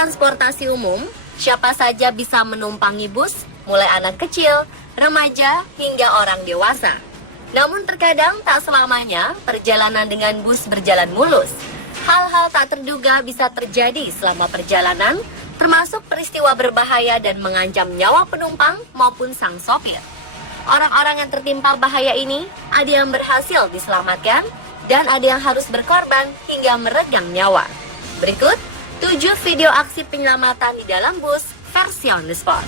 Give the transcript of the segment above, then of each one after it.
transportasi umum, siapa saja bisa menumpangi bus, mulai anak kecil, remaja, hingga orang dewasa. Namun terkadang tak selamanya perjalanan dengan bus berjalan mulus. Hal-hal tak terduga bisa terjadi selama perjalanan, termasuk peristiwa berbahaya dan mengancam nyawa penumpang maupun sang sopir. Orang-orang yang tertimpa bahaya ini, ada yang berhasil diselamatkan, dan ada yang harus berkorban hingga meregang nyawa. Berikut 7 video aksi penyelamatan di dalam bus versi on the spot.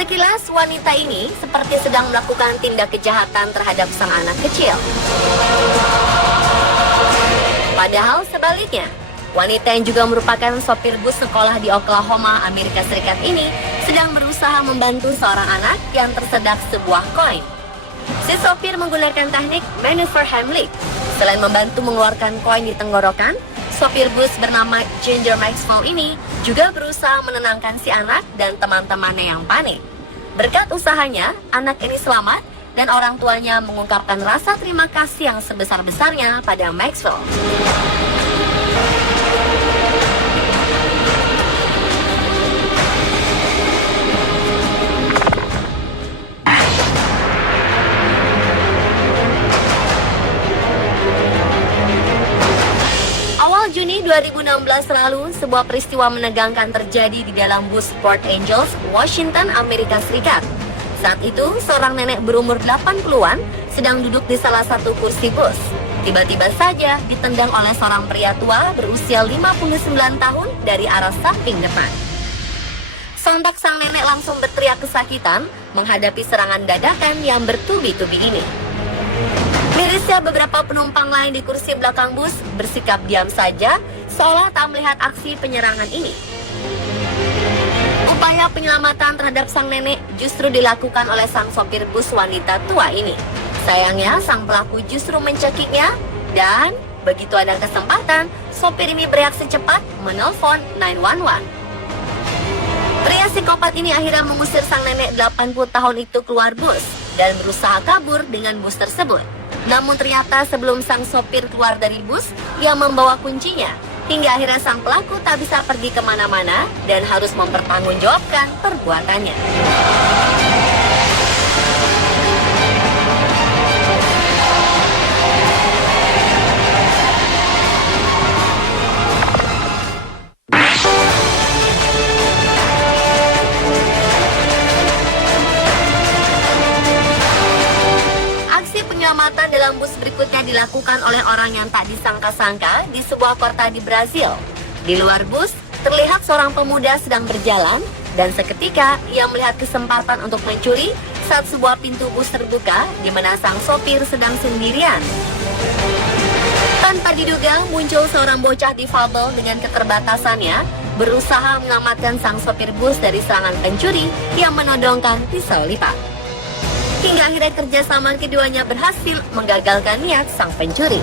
Sekilas wanita ini seperti sedang melakukan tindak kejahatan terhadap sang anak kecil. Padahal sebaliknya, wanita yang juga merupakan sopir bus sekolah di Oklahoma, Amerika Serikat ini sedang berusaha membantu seorang anak yang tersedak sebuah koin. Si sopir menggunakan teknik maneuver Heimlich. Selain membantu mengeluarkan koin di tenggorokan, sopir bus bernama Ginger Maxwell ini juga berusaha menenangkan si anak dan teman-temannya yang panik. Berkat usahanya, anak ini selamat dan orang tuanya mengungkapkan rasa terima kasih yang sebesar-besarnya pada Maxwell. Awal Juni 2016 lalu, sebuah peristiwa menegangkan terjadi di dalam bus Port Angels, Washington, Amerika Serikat. Saat itu, seorang nenek berumur 80-an sedang duduk di salah satu kursi bus. Tiba-tiba saja ditendang oleh seorang pria tua berusia 59 tahun dari arah samping depan. Sontak sang nenek langsung berteriak kesakitan menghadapi serangan dadakan yang bertubi-tubi ini. Mirisnya beberapa penumpang lain di kursi belakang bus bersikap diam saja seolah tak melihat aksi penyerangan ini. Upaya penyelamatan terhadap sang nenek justru dilakukan oleh sang sopir bus wanita tua ini. Sayangnya sang pelaku justru mencekiknya dan begitu ada kesempatan, sopir ini bereaksi cepat menelpon 911. Pria psikopat ini akhirnya mengusir sang nenek 80 tahun itu keluar bus dan berusaha kabur dengan bus tersebut. Namun ternyata sebelum sang sopir keluar dari bus, ia membawa kuncinya. Hingga akhirnya sang pelaku tak bisa pergi kemana-mana dan harus mempertanggungjawabkan perbuatannya. Penyelamatan dalam bus berikutnya dilakukan oleh orang yang tak disangka-sangka di sebuah kota di Brazil. Di luar bus, terlihat seorang pemuda sedang berjalan dan seketika ia melihat kesempatan untuk mencuri saat sebuah pintu bus terbuka di mana sang sopir sedang sendirian. Tanpa diduga, muncul seorang bocah difabel dengan keterbatasannya berusaha menyelamatkan sang sopir bus dari serangan pencuri yang menodongkan pisau lipat. Hingga akhirnya kerjasama keduanya berhasil menggagalkan niat sang pencuri.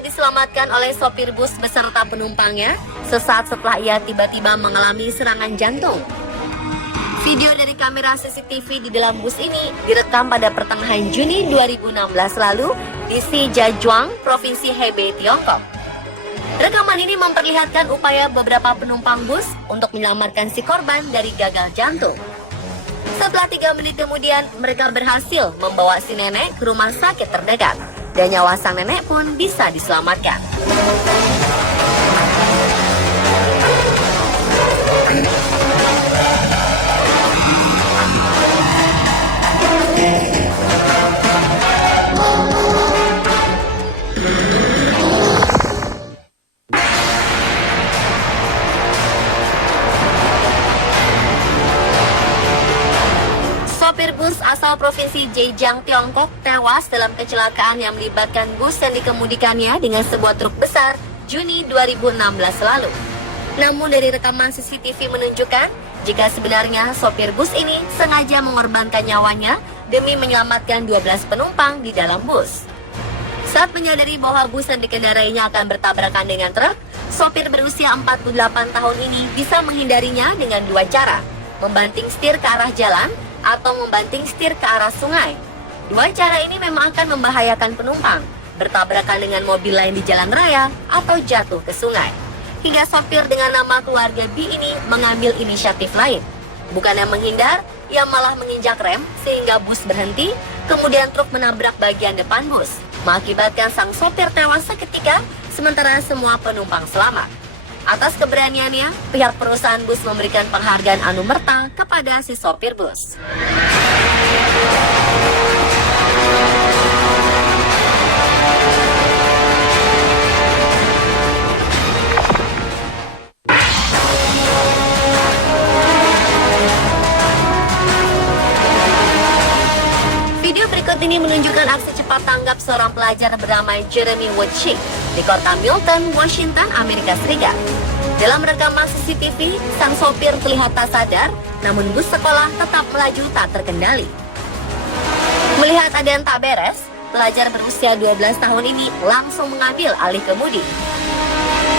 Diselamatkan oleh sopir bus beserta penumpangnya sesaat setelah ia tiba-tiba mengalami serangan jantung. Video dari kamera CCTV di dalam bus ini direkam pada pertengahan Juni 2016 lalu di Shijiazhuang, Provinsi Hebei, Tiongkok. Rekaman ini memperlihatkan upaya beberapa penumpang bus untuk menyelamatkan si korban dari gagal jantung. Setelah 3 menit kemudian, mereka berhasil membawa si nenek ke rumah sakit terdekat. Dan nyawa sang nenek pun bisa diselamatkan. Sopir bus asal Provinsi Zhejiang, Tiongkok tewas dalam kecelakaan yang melibatkan bus yang dikemudikannya dengan sebuah truk besar Juni 2016 lalu. Namun dari rekaman CCTV menunjukkan jika sebenarnya sopir bus ini sengaja mengorbankan nyawanya demi menyelamatkan 12 penumpang di dalam bus. Saat menyadari bahwa bus yang dikendarainya akan bertabrakan dengan truk, sopir berusia 48 tahun ini bisa menghindarinya dengan dua cara, membanting setir ke arah jalan atau membanting setir ke arah sungai. Dua cara ini memang akan membahayakan penumpang, bertabrakan dengan mobil lain di jalan raya, atau jatuh ke sungai. Hingga sopir dengan nama keluarga B ini mengambil inisiatif lain. Bukannya menghindar, ia malah menginjak rem sehingga bus berhenti, kemudian truk menabrak bagian depan bus, mengakibatkan sang sopir tewas seketika, sementara semua penumpang selamat. Atas keberaniannya, pihak perusahaan bus memberikan penghargaan anumerta kepada si sopir bus. Video berikut ini menunjukkan aksi cepat tanggap seorang pelajar bernama Jeremy Woodchick di kota Milton, Washington, Amerika Serikat. Dalam rekaman CCTV, sang sopir terlihat tak sadar, namun bus sekolah tetap melaju tak terkendali. Melihat ada yang tak beres, pelajar berusia 12 tahun ini langsung mengambil alih kemudi.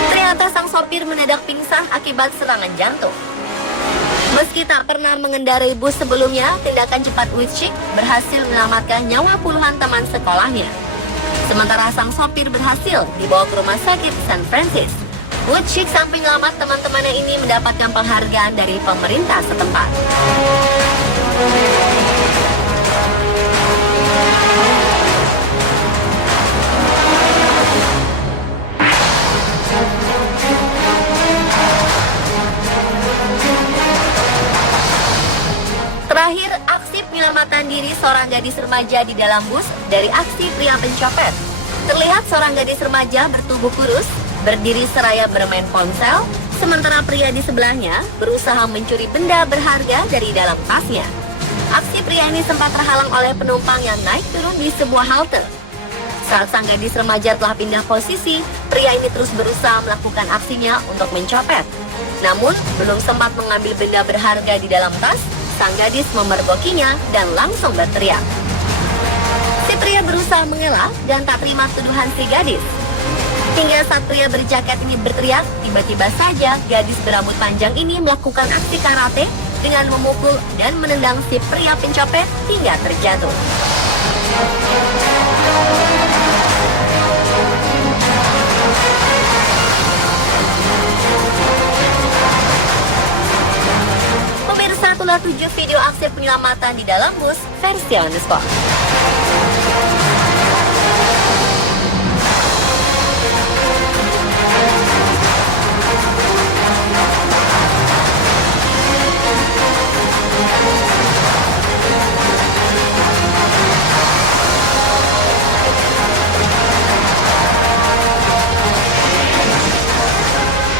Ternyata sang sopir mendadak pingsan akibat serangan jantung. Meski tak pernah mengendarai bus sebelumnya, tindakan cepat Woodchick berhasil menyelamatkan nyawa puluhan teman sekolahnya. Sementara sang sopir berhasil dibawa ke rumah sakit San Francisco. Woodchick samping selamat, teman-temannya ini mendapatkan penghargaan dari pemerintah setempat. Terakhir, aksi penyelamatan diri seorang gadis remaja di dalam bus dari aksi pria pencopet. Terlihat seorang gadis remaja bertubuh kurus, berdiri seraya bermain ponsel, sementara pria di sebelahnya berusaha mencuri benda berharga dari dalam tasnya. Aksi pria ini sempat terhalang oleh penumpang yang naik turun di sebuah halte. Saat sang gadis remaja telah pindah posisi, pria ini terus berusaha melakukan aksinya untuk mencopet. Namun, belum sempat mengambil benda berharga di dalam tas, sang gadis memergokinya dan langsung berteriak. Si pria berusaha mengelak dan tak terima tuduhan si gadis. Hingga saat pria berjaket ini berteriak, tiba-tiba saja gadis berambut panjang ini melakukan aksi karate dengan memukul dan menendang si pria pencopet hingga terjatuh. Pemirsa, itulah 7 video aksi penyelamatan di dalam bus versi on the spot.